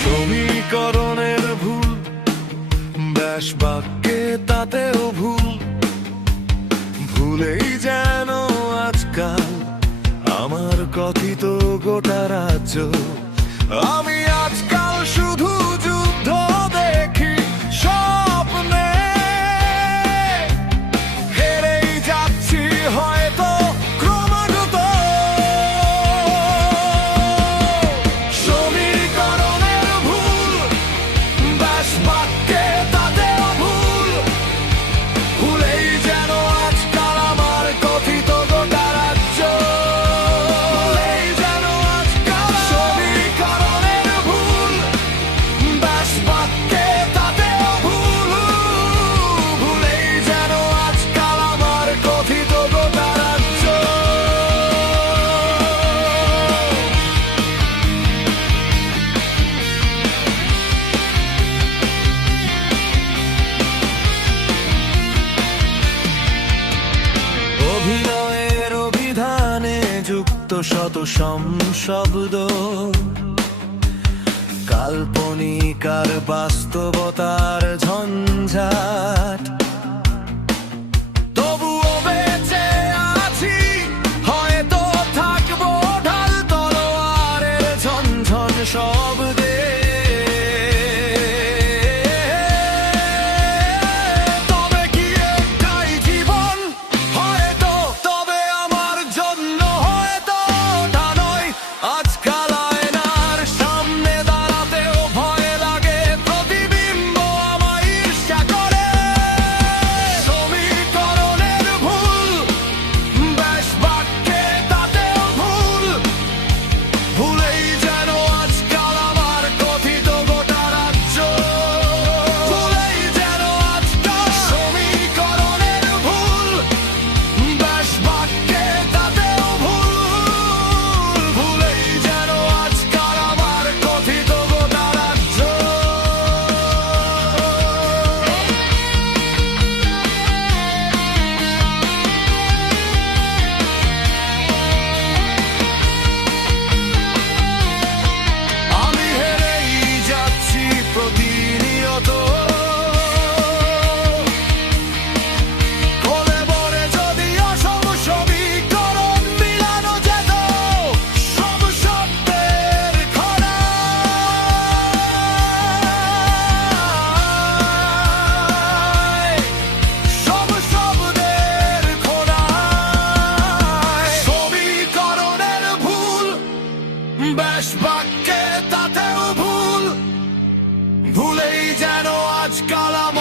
সমীকরণের ভুল, ব্যাস বাক্যে তাতেও ভুল, ভুলেই যেন আজকাল আমার কথিত গোটা রাজ্য। আমি আজকাল শুধু যুদ্ধ দেখি স্বপ্নে, হেরেই যাচ্ছি হয়তো ক্রমাগত। সমীকরণের ভুল, ব্যাস বাক্যে তাতেও ভুল, ভুলেই যেন আজকাল আমার কথিত গোটা রাজ্য। ভুলেই যেন আজকাল সমীকরণের ভুল, ব্যাস বাক্যে তাতেও ভুল, ভুলেই যেন আজকাল আমার কথিত গোটা রাজ্য। অভিনয়ের অভিধানে যুক্ত শত শব্দ, কাল্পনিক আর বাস্তবতার ঝঞ্ঝাট, তবুও বেঁচে আছি, হয়তো থাকবো ঢাল তলোয়ারের ঝনঝন শব্দে। তবে কি একটাই জীবন হয়তো, তবে আমার জন্য হয়তো ওটা নয়। আজকাল আয়নার সামনে দাঁড়াতেও ভয় লাগে, প্রতিবিম্ব আমায় ঈর্ষা করে। সমীকরণের ভুল, ব্যাস বাক্যে তাতেও ভুল, ভুলেই যেন আজকাল আমার কথিত গোটা রাজ্য। ভুলেই যেন আজকাল সমীকরণের ভুল, ব্যাস বাক্যে তাতেও ভুল, ভুলেই যেন আজকাল আমার কথিত গোটা রাজ্য। আমি হেরেই যাচ্ছি প্রতিনিয়ত, কোলে বলে যদি অসম সমীকরণ মিলানো যেত, সব শব্দের খোলায়, সব শব্দের খোলায়। সমীকরণের ভুল, ব্যাস বাক্যে তাতেও ভুল, ভুলেই যেন আজকাল আমার